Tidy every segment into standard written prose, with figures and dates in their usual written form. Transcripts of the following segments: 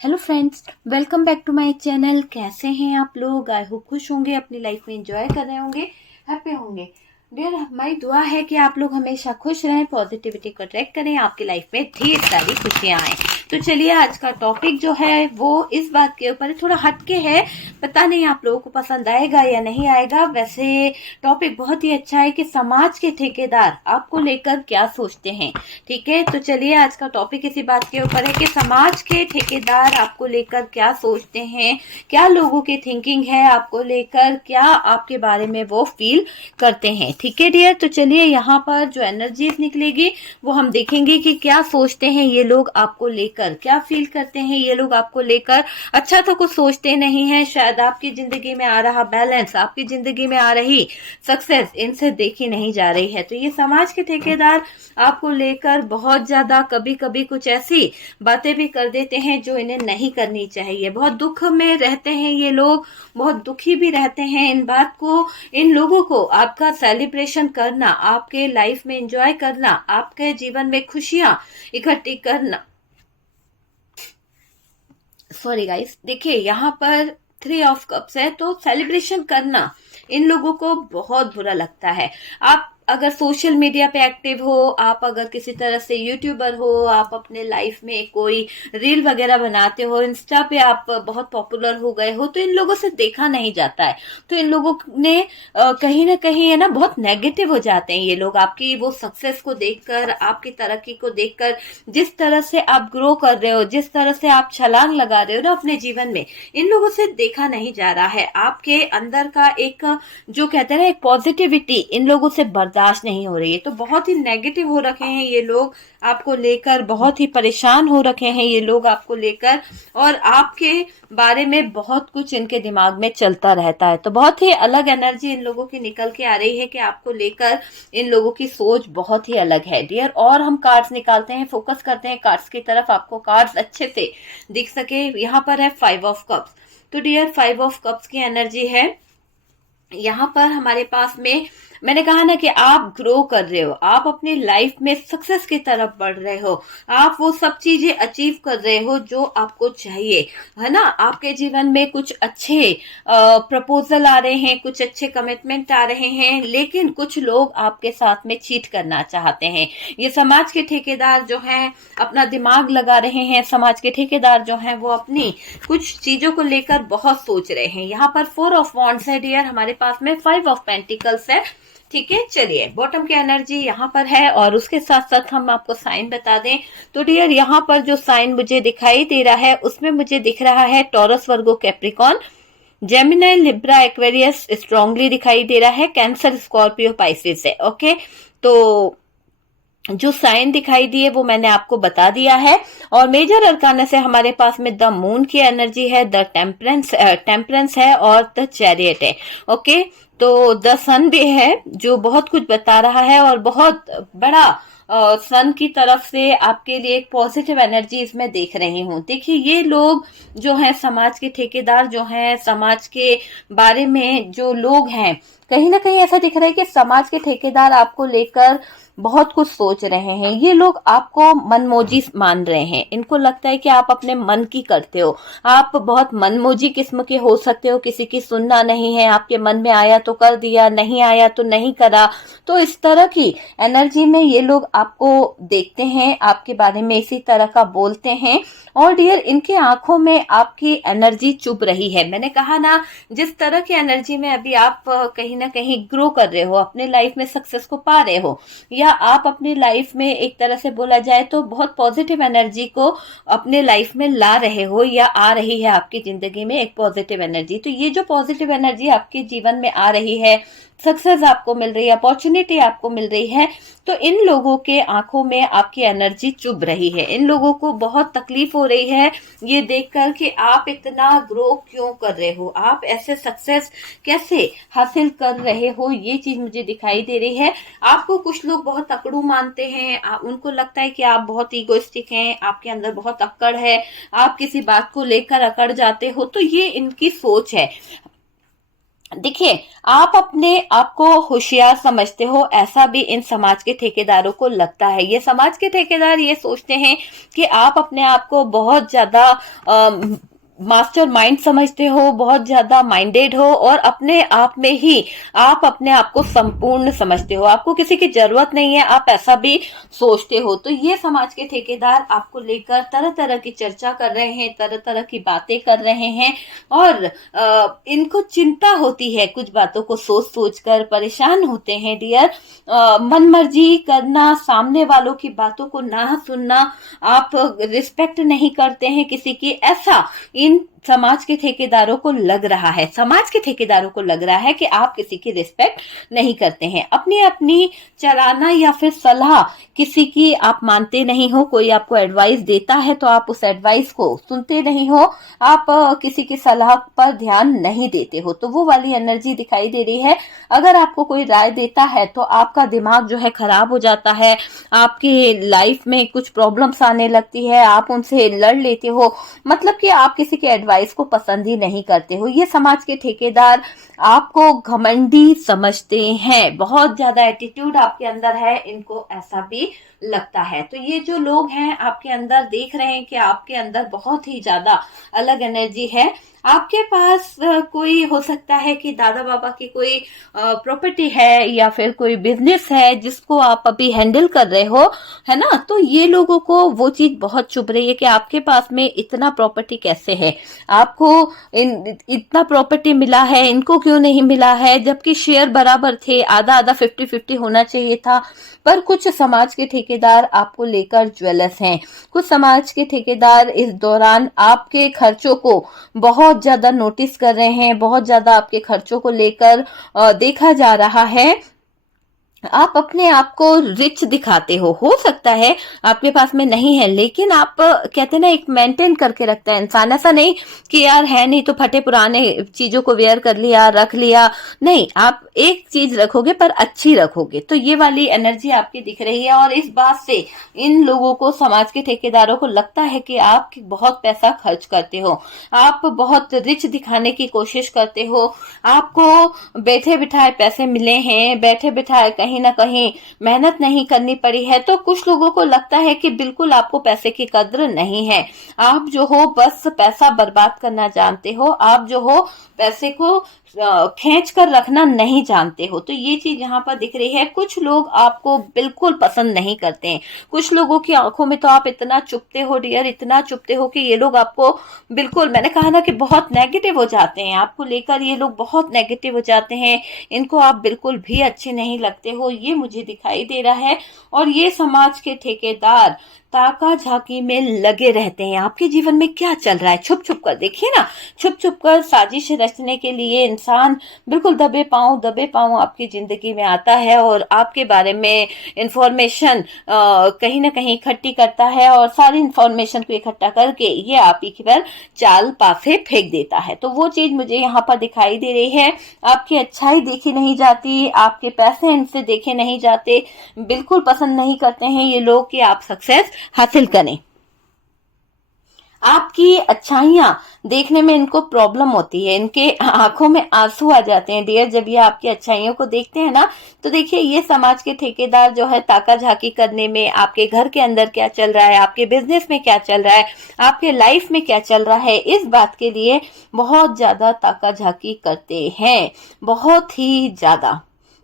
Hello friends, welcome back to my channel. कैसे हैं आप लोग? आई होप खुश होंगे, अपनी लाइफ में एंजॉय कर रहे होंगे, हैप्पी होंगे। डियर, हमारी दुआ है कि आप लोग हमेशा खुश रहें, पॉजिटिविटी को अट्रैक्ट करें, आपकी लाइफ में ढेर सारी खुशियां आए। तो चलिए, आज का टॉपिक जो है वो इस बात के ऊपर थोड़ा हटके है। पता नहीं आप लोगों को पसंद आएगा या नहीं आएगा। वैसे टॉपिक बहुत ही अच्छा है कि समाज के ठेकेदार आपको लेकर क्या सोचते हैं। ठीक है, तो चलिए, आज का टॉपिक इसी बात के ऊपर है कि समाज के ठेकेदार आपको लेकर क्या सोचते हैं, क्या लोगों की थिंकिंग है आपको लेकर, क्या आपके बारे में वो फील करते हैं। ठीक है डियर, तो चलिए, यहाँ पर जो एनर्जीज निकलेगी वो हम देखेंगे कि क्या सोचते हैं ये लोग आपको लेकर, क्या फील करते हैं ये लोग आपको लेकर। अच्छा तो कुछ सोचते नहीं है, शायद आपकी जिंदगी में आ रहा बैलेंस, आपकी जिंदगी में आ रही सक्सेस इनसे देखी नहीं जा रही है। तो ये समाज के ठेकेदार आपको लेकर बहुत ज्यादा कभी कभी कुछ ऐसी बातें भी कर देते हैं जो इन्हें नहीं करनी चाहिए। बहुत दुख में रहते हैं ये लोग, बहुत दुखी भी रहते हैं। इन बात को, इन लोगों को आपका सेलिब्रेशन करना, आपके लाइफ में एंजॉय करना, आपके जीवन में खुशियां इकट्ठी करना, सॉरी गाइस, देखिए यहाँ पर 3 ऑफ कप्स है, तो सेलिब्रेशन करना इन लोगों को बहुत बुरा लगता है। आप अगर सोशल मीडिया पे एक्टिव हो, आप अगर किसी तरह से यूट्यूबर हो, आप अपने लाइफ में कोई रील वगैरह बनाते हो, इंस्टा पे आप बहुत पॉपुलर हो गए हो, तो इन लोगों से देखा नहीं जाता है। तो इन लोगों ने कहीं ना कहीं है ना, बहुत नेगेटिव हो जाते हैं ये लोग आपकी वो सक्सेस को देखकर, आपकी तरक्की को देखकर, जिस तरह से आप ग्रो कर रहे हो, जिस तरह से आप छलांग लगा रहे हो ना अपने जीवन में, इन लोगों से देखा नहीं जा रहा है। आपके अंदर का एक जो कहते हैं ना, एक पॉजिटिविटी इन लोगों से बर्दाश्त नहीं हो रही है। तो बहुत ही नेगेटिव हो रखे हैं ये लोग आपको लेकर, बहुत ही परेशान हो रखे हैं ये लोग आपको लेकर, और आपके बारे में बहुत कुछ इनके दिमाग में चलता रहता है। तो बहुत ही अलग एनर्जी इन लोगों की निकल के आ रही है कि आपको लेकर इन लोगों की सोच बहुत ही अलग है डियर। और हम कार्ड्स निकालते हैं, फोकस करते हैं कार्ड्स की तरफ, आपको कार्ड्स अच्छे से दिख सके। यहाँ पर है 5 ऑफ कप्स। तो डियर, 5 ऑफ कप्स की एनर्जी है। यहाँ पर हमारे पास में, मैंने कहा ना कि आप ग्रो कर रहे हो, आप अपनी लाइफ में सक्सेस की तरफ बढ़ रहे हो, आप वो सब चीजें अचीव कर रहे हो जो आपको चाहिए, है ना। आपके जीवन में कुछ अच्छे प्रपोजल आ रहे हैं, कुछ अच्छे कमिटमेंट आ रहे हैं, लेकिन कुछ लोग आपके साथ में चीट करना चाहते हैं। ये समाज के ठेकेदार जो हैं अपना दिमाग लगा रहे हैं, समाज के ठेकेदार जो हैं वो अपनी कुछ चीजों को लेकर बहुत सोच रहे हैं। यहाँ पर 4 ऑफ वॉन्ड्स है डियर, हमारे पास में 5 ऑफ पेंटिकल्स है। ठीक है, चलिए, बॉटम की एनर्जी यहाँ पर है, और उसके साथ साथ हम आपको साइन बता दें। तो डियर, यहाँ पर जो साइन मुझे दिखाई दे रहा है उसमें मुझे दिख रहा है Taurus, Virgo, Capricorn, Gemini, Libra, Aquarius strongly दिखाई दे रहा है, कैंसर, स्कॉर्पियो, पाइसेस है। ओके, तो जो साइन दिखाई दिए वो मैंने आपको बता दिया है। और मेजर अरकाना से हमारे पास में द मून की एनर्जी है, द टेम्परेंस है, और द चैरियट है। ओके, तो द सन भी है जो बहुत कुछ बता रहा है, और बहुत बड़ा सन की तरफ से आपके लिए एक पॉजिटिव एनर्जी इसमें देख रही हूँ। देखिए, ये लोग जो हैं, समाज के ठेकेदार जो हैं, समाज के बारे में जो लोग हैं, कहीं ना कहीं ऐसा दिख रहा है कि समाज के ठेकेदार आपको लेकर बहुत कुछ सोच रहे हैं। ये लोग आपको मनमोजी मान रहे हैं, इनको लगता है कि आप अपने मन की करते हो, आप बहुत मनमोजी किस्म के हो सकते हो, किसी की सुनना नहीं है, आपके मन में आया तो कर दिया, नहीं आया तो नहीं करा। तो इस तरह की एनर्जी में ये लोग आपको देखते हैं, आपके बारे में इसी तरह का बोलते हैं। और डियर, इनके आंखों में आपकी एनर्जी चुभ रही है। मैंने कहा ना, जिस तरह की एनर्जी में अभी आप कहीं ना कहीं ग्रो कर रहे हो, अपने लाइफ में सक्सेस को पा रहे हो, या आप अपनी लाइफ में एक तरह से बोला जाए तो बहुत पॉजिटिव एनर्जी को अपने लाइफ में ला रहे हो, या आ रही है आपकी जिंदगी में एक पॉजिटिव एनर्जी। तो ये जो पॉजिटिव एनर्जी आपके जीवन में आ रही है, सक्सेस आपको मिल रही है, अपॉर्चुनिटी आपको मिल रही है, तो इन लोगों के आंखों में आपकी एनर्जी चुभ रही है। इन लोगों को बहुत तकलीफ हो रही है ये देखकर कि आप इतना ग्रो क्यों कर रहे हो, आप ऐसे सक्सेस कैसे हासिल कर रहे हो, ये चीज मुझे दिखाई दे रही है। आपको कुछ लोग बहुत अकड़ू मानते हैं, उनको लगता है कि आप बहुत ईगोइस्टिक हैं, आपके अंदर बहुत अक्कड़ है, आप किसी बात को लेकर अकड़ जाते हो। तो ये इनकी सोच है। देखिए, आप अपने आप को होशियार समझते हो, ऐसा भी इन समाज के ठेकेदारों को लगता है। ये समाज के ठेकेदार ये सोचते हैं कि आप अपने आप को बहुत ज्यादा मास्टर माइंड समझते हो, बहुत ज्यादा माइंडेड हो, और अपने आप में ही आप अपने आप को संपूर्ण समझते हो, आपको किसी की जरूरत नहीं है, आप ऐसा भी सोचते हो। तो ये समाज के ठेकेदार आपको लेकर तरह तरह की चर्चा कर रहे हैं, तरह तरह की बातें कर रहे हैं, और इनको चिंता होती है, कुछ बातों को सोच सोच कर परेशान होते हैं डियर। मन मर्जी करना, सामने वालों की बातों को ना सुनना, आप रिस्पेक्ट नहीं करते हैं किसी की, ऐसा इन समाज के ठेकेदारों को लग रहा है। समाज के ठेकेदारों को लग रहा है कि आप किसी की रिस्पेक्ट नहीं करते हैं, अपनी अपनी चलाना या फिर सलाह किसी की आप मानते नहीं हो। कोई आपको एडवाइस देता है तो आप उस एडवाइस को सुनते नहीं हो, आप किसी की सलाह पर ध्यान नहीं देते हो। तो वो वाली एनर्जी दिखाई दे रही है। अगर आपको कोई राय देता है तो आपका दिमाग जो है खराब हो जाता है, आपकी लाइफ में कुछ प्रॉब्लम्स आने लगती है, आप उनसे लड़ लेते हो, मतलब कि आप किसी के एडवाइस को पसंद ही नहीं करते हो। ये समाज के ठेकेदार आपको घमंडी समझते हैं, बहुत ज्यादा एटीट्यूड आपके अंदर है, इनको ऐसा भी लगता है। तो ये जो लोग हैं आपके अंदर, देख रहे हैं कि आपके अंदर बहुत ही ज्यादा अलग एनर्जी है। आपके पास कोई हो सकता है कि दादा बाबा की कोई प्रॉपर्टी है या फिर कोई बिजनेस है जिसको आप अभी हैंडल कर रहे हो, है ना। तो ये लोगों को वो चीज बहुत चुभ रही है कि आपके पास में इतना प्रॉपर्टी कैसे है, आपको इतना प्रॉपर्टी मिला है, इनको क्यों नहीं मिला है, जबकि शेयर बराबर थे, आधा आधा 50-50 होना चाहिए था। पर कुछ समाज के ठेकेदार आपको लेकर ज्वेलस हैं। कुछ समाज के ठेकेदार इस दौरान आपके खर्चों को बहुत ज्यादा नोटिस कर रहे हैं, बहुत ज्यादा आपके खर्चों को लेकर देखा जा रहा है। आप अपने आप को रिच दिखाते हो सकता है आपके पास में नहीं है, लेकिन आप कहते हैं ना, एक मेंटेन करके रखता है इंसान। ऐसा नहीं कि यार है नहीं तो फटे पुराने चीजों को वेयर कर लिया, रख लिया, नहीं, आप एक चीज रखोगे पर अच्छी रखोगे। तो ये वाली एनर्जी आपकी दिख रही है, और इस बात से इन लोगों को, समाज के ठेकेदारों को लगता है कि आप बहुत पैसा खर्च करते हो, आप बहुत रिच दिखाने की कोशिश करते हो, आपको बैठे बिठाए पैसे मिले हैं, बैठे बिठाए कहीं ना कहीं मेहनत नहीं करनी पड़ी है। तो कुछ लोगों को लगता है कि बिल्कुल आपको पैसे की कद्र नहीं है, आप जो हो बस पैसा बर्बाद करना जानते हो, आप जो हो पैसे को खींच कर रखना नहीं जानते हो। तो ये चीज यहाँ पर दिख रही है। कुछ लोग आपको बिल्कुल पसंद नहीं करते हैं, कुछ लोगों की आंखों में तो आप इतना चुभते हो डियर, इतना चुभते हो कि ये लोग आपको बिल्कुल, मैंने कहा ना कि बहुत नेगेटिव हो जाते हैं, आपको लेकर ये लोग बहुत नेगेटिव हो जाते हैं, इनको आप बिल्कुल भी अच्छे नहीं लगते हो, ये मुझे दिखाई दे रहा है। और ये समाज के ठेकेदार ताका झाकी में लगे रहते हैं। आपके जीवन में क्या चल रहा है, छुप छुप कर देखिए ना, छुप छुप कर साजिश रचने के लिए इंसान बिल्कुल दबे पांव आपकी जिंदगी में आता है, और आपके बारे में इंफॉर्मेशन कहीं ना कहीं इकट्ठी करता है, और सारी इंफॉर्मेशन को इकट्ठा करके ये आप ही पर चाल पासे फेंक देता है। तो वो चीज मुझे यहाँ पर दिखाई दे रही है। आपकी अच्छाई देखी नहीं जाती, आपके पैसे इनसे देखे नहीं जाते, बिल्कुल पसंद नहीं करते हैं ये लोग कि आप सक्सेस हासिल करें। आपकी अच्छाइयां देखने में इनको प्रॉब्लम होती है, इनके आंखों में आंसू आ जाते हैं डियर जब ये आपकी अच्छाइयों को देखते हैं ना। तो देखिए, ये समाज के ठेकेदार जो है ताका झाकी करने में, आपके घर के अंदर क्या चल रहा है, आपके बिजनेस में क्या चल रहा है, आपके लाइफ में क्या चल रहा है, इस बात के लिए बहुत ज्यादा ताका झाकी करते हैं, बहुत ही ज्यादा।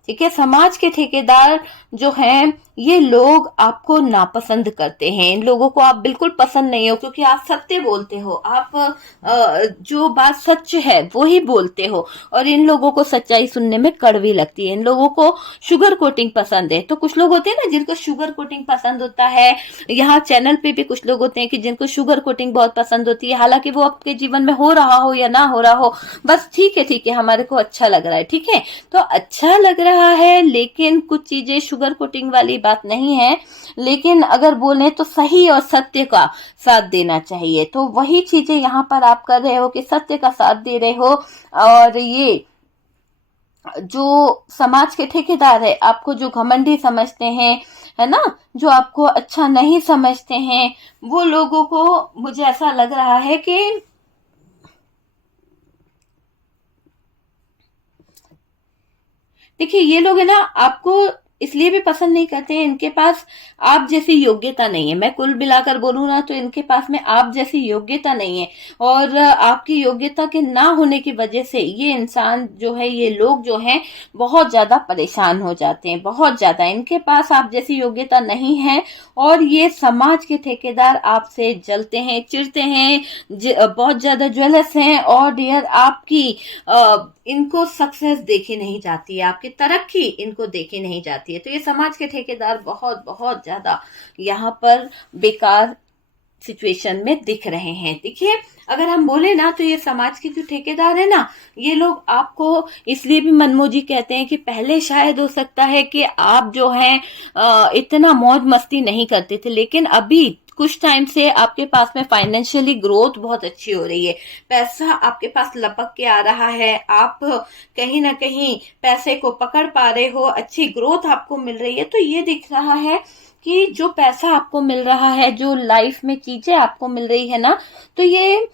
ठीक है, समाज के ठेकेदार जो हैं ये लोग आपको नापसंद करते हैं, इन लोगों को आप बिल्कुल पसंद नहीं हो, क्योंकि आप सत्य बोलते हो, आप जो बात सच है वो ही बोलते हो, और इन लोगों को सच्चाई सुनने में कड़वी लगती है, इन लोगों को शुगर कोटिंग पसंद है। तो कुछ लोग होते हैं ना जिनको शुगर कोटिंग पसंद होता है, यहाँ चैनल पे भी कुछ लोग होते हैं कि जिनको शुगर कोटिंग बहुत पसंद होती है, हालांकि वो आपके जीवन में हो रहा हो या ना हो रहा हो, बस ठीक है हमारे को अच्छा लग रहा है, ठीक है, तो अच्छा लग रहा है, लेकिन कुछ चीजें शुगर कोटिंग वाली बात नहीं है। लेकिन अगर बोले तो सही और सत्य का साथ देना चाहिए, तो वही चीजें यहाँ पर आप कर रहे हो कि सत्य का साथ दे रहे हो। और ये जो समाज के ठेकेदार है आपको जो घमंडी समझते हैं, है ना, जो आपको अच्छा नहीं समझते हैं, वो लोगों को मुझे ऐसा लग रहा है कि देखिए ये लोग है ना आपको इसलिए भी पसंद नहीं करते हैं, इनके पास आप जैसी योग्यता नहीं है। मैं कुल मिलाकर बोलूँ ना तो इनके पास में आप जैसी योग्यता नहीं है, और आपकी योग्यता के ना होने की वजह से ये इंसान जो है, ये लोग जो हैं बहुत ज्यादा परेशान हो जाते हैं, बहुत ज्यादा। इनके पास आप जैसी योग्यता नहीं है, और ये समाज के ठेकेदार आपसे जलते हैं, चिढ़ते हैं, बहुत ज्यादा ज्वेलस हैं, और डियर आपकी इनको सक्सेस देखी नहीं जाती है, आपकी तरक्की इनको देखी नहीं जाती है। तो ये समाज के ठेकेदार बहुत बहुत ज्यादा यहाँ पर बेकार सिचुएशन में दिख रहे हैं। देखिए अगर हम बोले ना तो ये समाज के जो ठेकेदार है ना, ये लोग आपको इसलिए भी मनमोजी कहते हैं कि पहले शायद हो सकता है कि आप जो है इतना मौज मस्ती नहीं करते थे, लेकिन अभी कुछ टाइम से आपके पास में फाइनेंशियली ग्रोथ बहुत अच्छी हो रही है, पैसा आपके पास लपक के आ रहा है, आप कहीं ना कहीं पैसे को पकड़ पा रहे हो, अच्छी ग्रोथ आपको मिल रही है। तो ये दिख रहा है कि जो पैसा आपको मिल रहा है, जो लाइफ में चीजें आपको मिल रही है ना, तो ये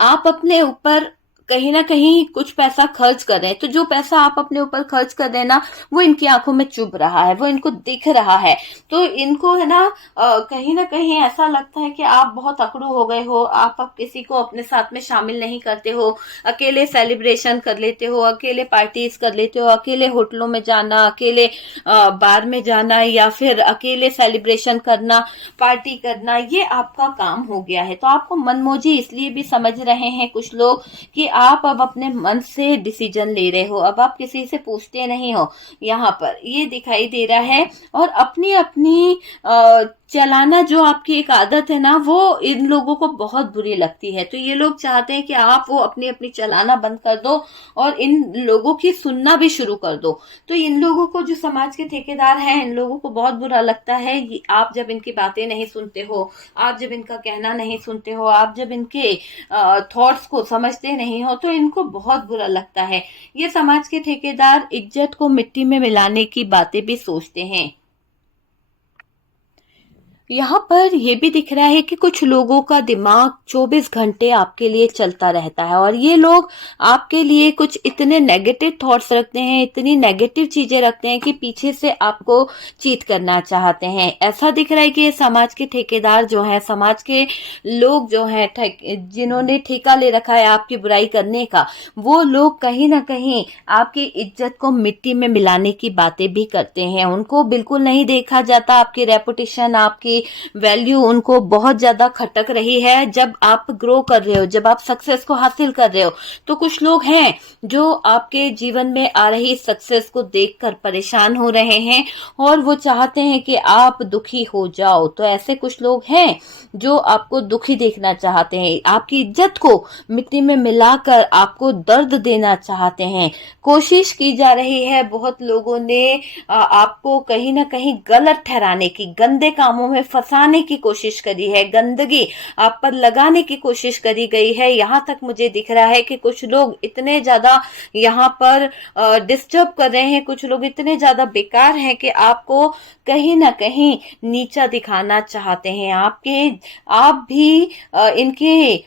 आप अपने ऊपर कहीं ना कहीं कुछ पैसा खर्च कर रहे हैं। तो जो पैसा आप अपने ऊपर खर्च कर रहे हैं ना, वो इनकी आंखों में चुभ रहा है, वो इनको दिख रहा है। तो इनको है ना कहीं ना कहीं ऐसा लगता है कि आप बहुत अकड़ू हो गए हो, आप अब किसी को अपने साथ में शामिल नहीं करते हो, अकेले सेलिब्रेशन कर लेते हो, अकेले पार्टीज कर लेते हो, अकेले होटलों में जाना, अकेले बार में जाना, या फिर अकेले सेलिब्रेशन करना, पार्टी करना, ये आपका काम हो गया है। तो आपको मनमोजी इसलिए भी समझ रहे हैं कुछ लोग कि आप अब अपने मन से डिसीजन ले रहे हो, अब आप किसी से पूछते नहीं हो, यहाँ पर ये दिखाई दे रहा है। और अपनी अपनी चलाना जो आपकी एक आदत है ना, वो इन लोगों को बहुत बुरी लगती है। तो ये लोग चाहते हैं कि आप वो अपनी अपनी चलाना बंद कर दो और इन लोगों की सुनना भी शुरू कर दो। तो इन लोगों को, जो समाज के ठेकेदार हैं, इन लोगों को बहुत बुरा लगता है आप जब इनकी बातें नहीं सुनते हो, आप जब इनका कहना नहीं सुनते हो, आप जब इनके थॉट्स को समझते नहीं हो, तो इनको बहुत बुरा लगता है। ये समाज के ठेकेदार इज्जत को मिट्टी में मिलाने की बातें भी सोचते हैं। यहाँ पर यह भी दिख रहा है कि कुछ लोगों का दिमाग 24 घंटे आपके लिए चलता रहता है, और ये लोग आपके लिए कुछ इतने नेगेटिव थॉट्स रखते हैं, इतनी नेगेटिव चीजें रखते हैं कि पीछे से आपको चीट करना चाहते हैं। ऐसा दिख रहा है कि ये समाज के ठेकेदार जो हैं, समाज के लोग जो हैं, जिन्होंने ठेका ले रखा है आपकी बुराई करने का, वो लोग कहीं ना कहीं आपकी इज्जत को मिट्टी में मिलाने की बातें भी करते हैं। उनको बिल्कुल नहीं देखा जाता, आपकी रेपुटेशन, आपकी वैल्यू उनको बहुत ज्यादा खटक रही है। जब आप ग्रो कर रहे हो, जब आप सक्सेस को हासिल कर रहे हो, तो कुछ लोग हैं जो आपके जीवन में आ रही सक्सेस को देखकर परेशान हो रहे हैं, और वो चाहते हैं कि आप दुखी हो जाओ। तो ऐसे कुछ लोग हैं जो आपको दुखी देखना चाहते हैं, आपकी इज्जत को मिट्टी में मिलाकर आपको दर्द देना चाहते हैं। कोशिश की जा रही है, बहुत लोगों ने आपको कहीं ना कहीं गलत ठहराने की, गंदे कामों में फंसाने की कोशिश करी है, गंदगी आप पर लगाने की कोशिश करी गई है। यहाँ तक मुझे दिख रहा है कि कुछ लोग इतने ज्यादा यहाँ पर डिस्टर्ब कर रहे हैं, कुछ लोग इतने ज्यादा बेकार हैं कि आपको कहीं ना कहीं नीचा दिखाना चाहते हैं। आप भी इनके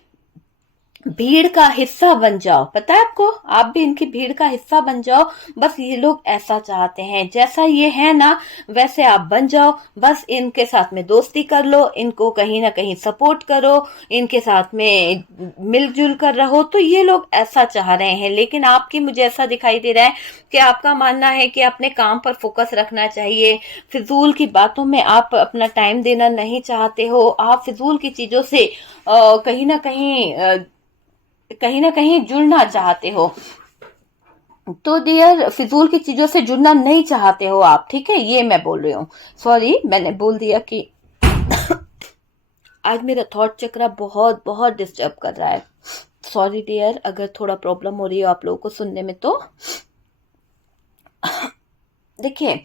भीड़ का हिस्सा बन जाओ, पता है आपको, आप भी इनकी भीड़ का हिस्सा बन जाओ। बस ये लोग ऐसा चाहते हैं, जैसा ये है ना वैसे आप बन जाओ। बस इनके साथ में दोस्ती कर लो, इनको कहीं ना कहीं सपोर्ट करो, इनके साथ में मिलजुल कर रहो। तो ये लोग ऐसा चाह रहे हैं, लेकिन आपकी, मुझे ऐसा दिखाई दे रहा है कि आपका मानना है कि अपने काम पर फोकस रखना चाहिए, फिजूल की बातों में आप अपना टाइम देना नहीं चाहते हो, आप फिजूल की चीजों से कहीं ना कहीं जुड़ना चाहते हो। तो डियर, फिजूल की चीजों से जुड़ना नहीं चाहते हो आप, ठीक है, ये मैं बोल रही हूँ। सॉरी, मैंने बोल दिया कि आज मेरा थॉट चक्र बहुत बहुत डिस्टर्ब कर रहा है। सॉरी डियर, अगर थोड़ा प्रॉब्लम हो रही है आप लोगों को सुनने में तो। देखिए,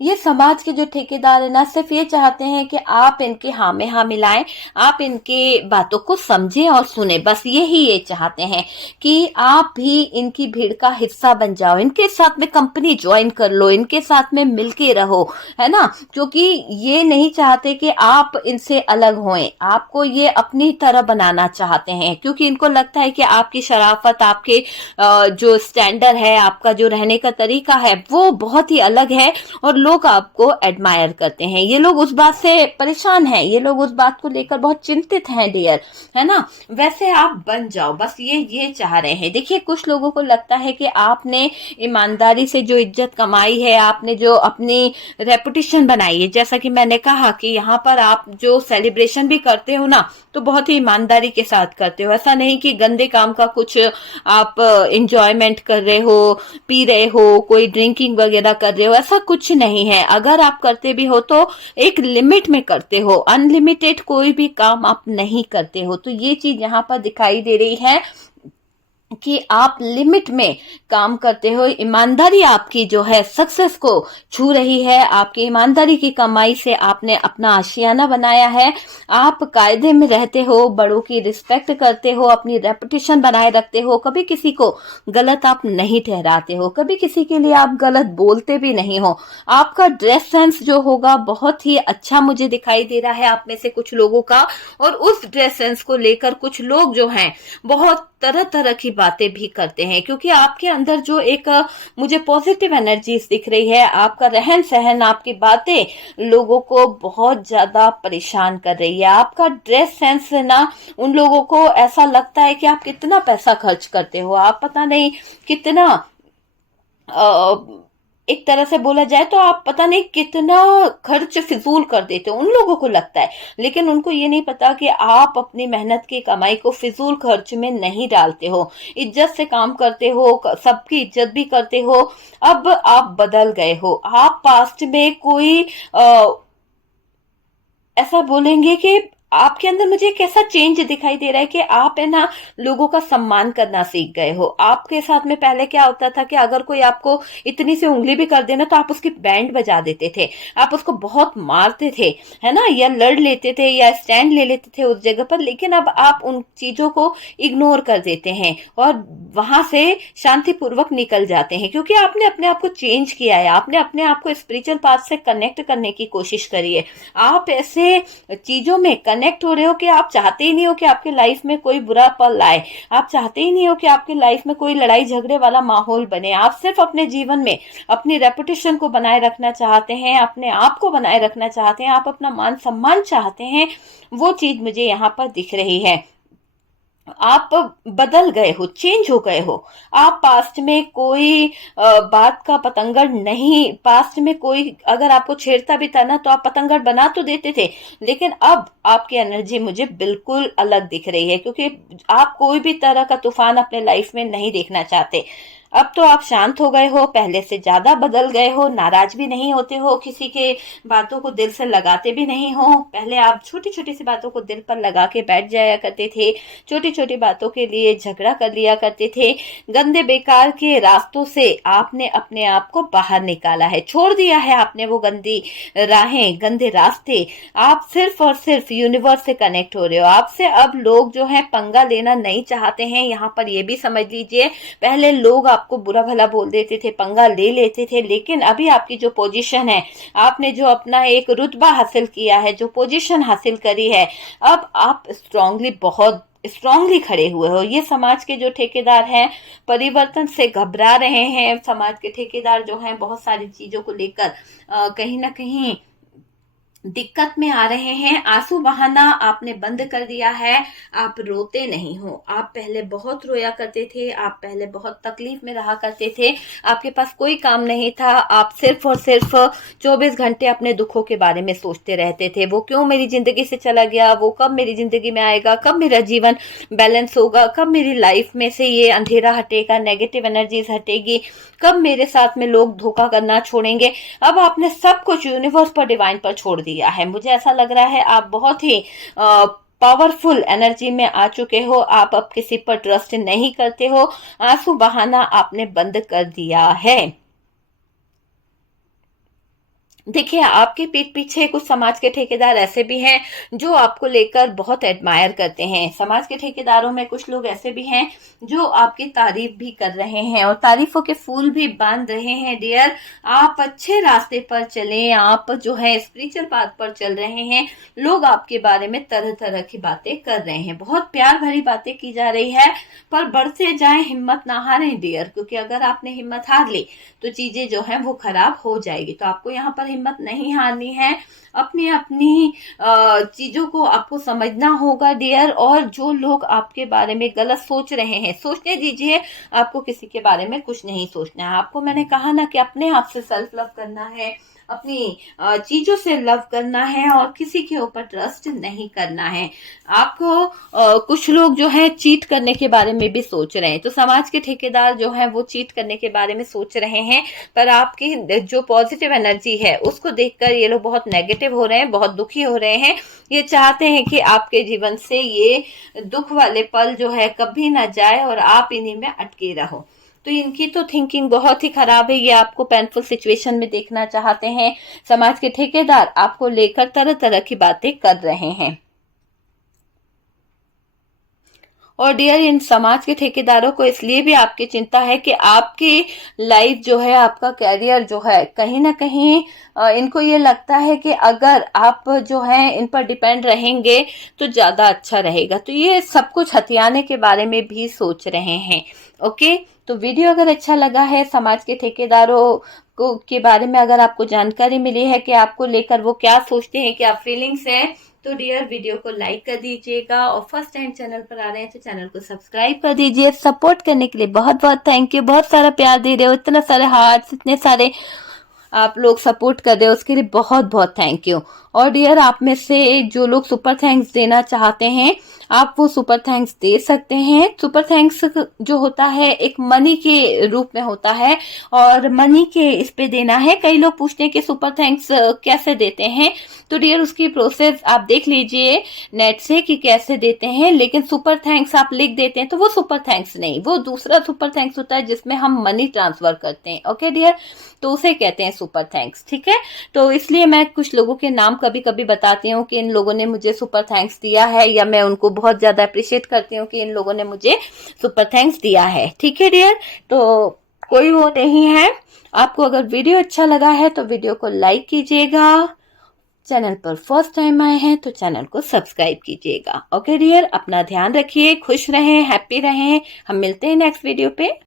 ये समाज के जो ठेकेदार है ना, सिर्फ ये चाहते हैं कि आप इनके हाँ में हाँ मिलाएं, आप इनके बातों को समझें और सुने, बस यही ये चाहते हैं कि आप भी इनकी भीड़ का हिस्सा बन जाओ, इनके साथ में कंपनी ज्वाइन कर लो, इनके साथ में मिलके रहो, है ना। क्योंकि ये नहीं चाहते कि आप इनसे अलग होएं, आपको ये अपनी तरह बनाना चाहते हैं, क्योंकि इनको लगता है कि आपकी शराफत, आपके जो स्टैंडर्ड है, आपका जो रहने का तरीका है वो बहुत ही अलग है और लोग आपको एडमायर करते हैं। ये लोग उस बात से परेशान हैं, ये लोग उस बात को लेकर बहुत चिंतित हैं डियर, है ना। वैसे आप बन जाओ, बस ये चाह रहे हैं। देखिए, कुछ लोगों को लगता है कि आपने ईमानदारी से जो इज्जत कमाई है, आपने जो अपनी रेपुटेशन बनाई है, जैसा कि मैंने कहा कि यहाँ पर आप जो सेलिब्रेशन भी करते हो ना, तो बहुत ही ईमानदारी के साथ करते हो। ऐसा नहीं कि गंदे काम का कुछ आप इंजॉयमेंट कर रहे हो, पी रहे हो, कोई ड्रिंकिंग वगैरह कर रहे हो, ऐसा कुछ नहीं है। अगर आप करते भी हो तो एक लिमिट में करते हो, अनलिमिटेड कोई भी काम आप नहीं करते हो। तो ये चीज यहाँ पर दिखाई दे रही है कि आप लिमिट में काम करते हो। ईमानदारी आपकी जो है सक्सेस को छू रही है, आपकी ईमानदारी की कमाई से आपने अपना आशियाना बनाया है, आप कायदे में रहते हो, बड़ों की रिस्पेक्ट करते हो, अपनी रेपुटेशन बनाए रखते हो, कभी किसी को गलत आप नहीं ठहराते हो, कभी किसी के लिए आप गलत बोलते भी नहीं हो। आपका ड्रेस सेंस जो होगा बहुत ही अच्छा मुझे दिखाई दे रहा है आप में से कुछ लोगों का, और उस ड्रेस सेंस को लेकर कुछ लोग जो हैं बहुत तरह तरह की बातें भी करते हैं, क्योंकि आपके अंदर जो एक मुझे पॉजिटिव एनर्जी दिख रही है, आपका रहन सहन, आपकी बातें लोगों को बहुत ज्यादा परेशान कर रही है। आपका ड्रेस सेंस है ना, उन लोगों को ऐसा लगता है कि आप कितना पैसा खर्च करते हो, आप पता नहीं कितना एक तरह से बोला जाए तो आप पता नहीं कितना खर्च फिजूल कर देते हो, उन लोगों को लगता है। लेकिन उनको ये नहीं पता कि आप अपनी मेहनत की कमाई को फिजूल खर्च में नहीं डालते हो, इज्जत से काम करते हो, सबकी इज्जत भी करते हो। अब आप बदल गए हो, आप पास्ट में कोई ऐसा बोलेंगे कि आपके अंदर मुझे एक ऐसा चेंज दिखाई दे रहा है कि आप है ना लोगों का सम्मान करना सीख गए हो। आपके साथ में पहले क्या होता था कि अगर कोई आपको इतनी सी उंगली भी कर देना तो आप उसकी बैंड बजा देते थे, आप उसको बहुत मारते थे, है ना, या लड़ लेते थे या स्टैंड ले लेते थे उस जगह पर। लेकिन अब आप उन चीजों को इग्नोर कर देते हैं और वहां से शांतिपूर्वक निकल जाते हैं, क्योंकि आपने अपने आप को चेंज किया है, आपने अपने आप को स्पिरिचुअल पाथ से कनेक्ट करने की कोशिश करी है। आप ऐसे चीजों में कनेक्ट हो रहे हो कि आप चाहते ही नहीं हो कि आपके लाइफ में कोई बुरा पल आए, आप चाहते ही नहीं हो कि आपके लाइफ में कोई लड़ाई झगड़े वाला माहौल बने। आप सिर्फ अपने जीवन में अपनी रेपुटेशन को बनाए रखना चाहते हैं, अपने आप को बनाए रखना चाहते हैं, आप अपना मान सम्मान चाहते हैं। वो चीज मुझे यहाँ पर दिख रही है। आप बदल गए हो, चेंज हो गए हो। आप पास्ट में कोई बात का पतंगड़ नहीं, पास्ट में कोई अगर आपको छेड़ता भी था ना तो आप पतंगड़ बना तो देते थे, लेकिन अब आपकी एनर्जी मुझे बिल्कुल अलग दिख रही है, क्योंकि आप कोई भी तरह का तूफान अपने लाइफ में नहीं देखना चाहते। अब तो आप शांत हो गए हो, पहले से ज्यादा बदल गए हो, नाराज भी नहीं होते हो, किसी के बातों को दिल से लगाते भी नहीं हो। पहले आप छोटी छोटी सी बातों को दिल पर लगा के बैठ जाया करते थे, छोटी छोटी बातों के लिए झगड़ा कर लिया करते थे। गंदे बेकार के रास्तों से आपने अपने आप को बाहर निकाला है, छोड़ दिया है आपने वो गंदी राहें, गंदे रास्ते। आप सिर्फ और सिर्फ यूनिवर्स से कनेक्ट हो रहे हो। आपसे अब लोग जो है पंगा लेना नहीं चाहते हैं। यहाँ पर ये भी समझ लीजिए, पहले लोग आपको बुरा भला बोल देते थे, पंगा ले लेते थे, लेकिन अभी आपकी जो पोजीशन है, आपने जो अपना एक रुतबा हासिल किया है, जो पोजीशन हासिल करी है, अब आप स्ट्रांगली, बहुत स्ट्रांगली खड़े हुए हो। ये समाज के जो ठेकेदार हैं परिवर्तन से घबरा रहे हैं, समाज के ठेकेदार जो हैं बहुत सारी चीजों को लेकर कहीं ना कहीं दिक्कत में आ रहे हैं। आंसू बहाना आपने बंद कर दिया है, आप रोते नहीं हो। आप पहले बहुत रोया करते थे, आप पहले बहुत तकलीफ में रहा करते थे, आपके पास कोई काम नहीं था, आप सिर्फ और सिर्फ 24 घंटे अपने दुखों के बारे में सोचते रहते थे। वो क्यों मेरी जिंदगी से चला गया, वो कब मेरी जिंदगी में आएगा, कब मेरा जीवन बैलेंस होगा, कब मेरी लाइफ में से ये अंधेरा हटेगा, नेगेटिव एनर्जीज हटेगी, कब मेरे साथ में लोग धोखा करना छोड़ेंगे। अब आपने सब कुछ यूनिवर्स पर, डिवाइन पर छोड़ दिया है। मुझे ऐसा लग रहा है आप बहुत ही पावरफुल एनर्जी में आ चुके हो। आप अब किसी पर ट्रस्ट नहीं करते हो, आंसू बहाना आपने बंद कर दिया है। देखिए, आपके पीठ पीछे कुछ समाज के ठेकेदार ऐसे भी हैं जो आपको लेकर बहुत एडमायर करते हैं। समाज के ठेकेदारों में कुछ लोग ऐसे भी हैं जो आपकी तारीफ भी कर रहे हैं और तारीफों के फूल भी बांध रहे हैं। डियर, आप अच्छे रास्ते पर चलें, आप जो है स्पिरिचुअल पाथ पर चल रहे हैं। लोग आपके बारे में तरह तरह की बातें कर रहे हैं, बहुत प्यार भरी बातें की जा रही है, पर बढ़ते जाएं, हिम्मत ना हारें डियर, क्योंकि अगर आपने हिम्मत हार ली तो चीजें जो है वो खराब हो जाएगी। तो आपको यहाँ पर हिम्मत नहीं हारनी है, अपनी अपनी चीजों को आपको समझना होगा डियर। और जो लोग आपके बारे में गलत सोच रहे हैं, सोचने दीजिए, आपको किसी के बारे में कुछ नहीं सोचना है। आपको मैंने कहा ना कि अपने आप से सेल्फ लव करना है, अपनी चीजों से लव करना है और किसी के ऊपर ट्रस्ट नहीं करना है। आपको कुछ लोग जो है चीट करने के बारे में भी सोच रहे हैं, तो समाज के ठेकेदार जो है वो चीट करने के बारे में सोच रहे हैं, पर आपकी जो पॉजिटिव एनर्जी है उसको देखकर ये लोग बहुत नेगेटिव हो रहे हैं, बहुत दुखी हो रहे हैं। ये चाहते हैं कि आपके जीवन से ये दुख वाले पल जो है कभी ना जाए और आप इन्हीं में अटके रहो। तो इनकी तो थिंकिंग बहुत ही खराब है, ये आपको पेनफुल सिचुएशन में देखना चाहते हैं। समाज के ठेकेदार आपको लेकर तरह तरह की बातें कर रहे हैं। और डियर, इन समाज के ठेकेदारों को इसलिए भी आपकी चिंता है कि आपकी लाइफ जो है, आपका कैरियर जो है, कहीं ना कहीं इनको ये लगता है कि अगर आप जो है इन पर डिपेंड रहेंगे तो ज्यादा अच्छा रहेगा। तो ये सब कुछ हथियाने के बारे में भी सोच रहे हैं। ओके, तो वीडियो अगर अच्छा लगा है, समाज के ठेकेदारों को के बारे में अगर आपको जानकारी मिली है कि आपको लेकर वो क्या सोचते हैं, क्या फीलिंग्स है, तो डियर वीडियो को लाइक कर दीजिएगा और फर्स्ट टाइम चैनल पर आ रहे हैं तो चैनल को सब्सक्राइब कर दीजिए। सपोर्ट करने के लिए बहुत बहुत थैंक यू। बहुत सारा प्यार दे रहे हो, इतने सारे हार्ट्स, इतने सारे आप लोग सपोर्ट कर रहे हो, उसके लिए बहुत बहुत थैंक यू। और डियर, आप में से जो लोग सुपर थैंक्स देना चाहते हैं, आप वो सुपर थैंक्स दे सकते हैं। सुपर थैंक्स जो होता है एक मनी के रूप में होता है और मनी के इस पे देना है। कई लोग पूछते हैं कि सुपर थैंक्स कैसे देते हैं, तो डियर उसकी प्रोसेस आप देख लीजिए नेट से कि कैसे देते हैं। लेकिन सुपर थैंक्स आप लिख देते हैं तो वो सुपर थैंक्स नहीं, वो दूसरा सुपर थैंक्स होता है जिसमें हम मनी ट्रांसफर करते हैं। ओके डियर, तो उसे कहते हैं सुपर थैंक्स, ठीक है। तो इसलिए मैं कुछ लोगों के नाम कभी कभी बताती हूँ कि इन लोगों ने मुझे सुपर थैंक्स दिया है, या मैं उनको बहुत ज्यादा अप्रिशिएट करती हूँ कि इन लोगों ने मुझे सुपर थैंक्स दिया है, ठीक है डियर। तो कोई वो नहीं है। आपको अगर वीडियो अच्छा लगा है तो वीडियो को लाइक कीजिएगा, चैनल पर फर्स्ट टाइम आए हैं तो चैनल को सब्सक्राइब कीजिएगा। ओके डियर, अपना ध्यान रखिए, खुश रहें, हैप्पी रहें। हम मिलते हैं नेक्स्ट वीडियो पे।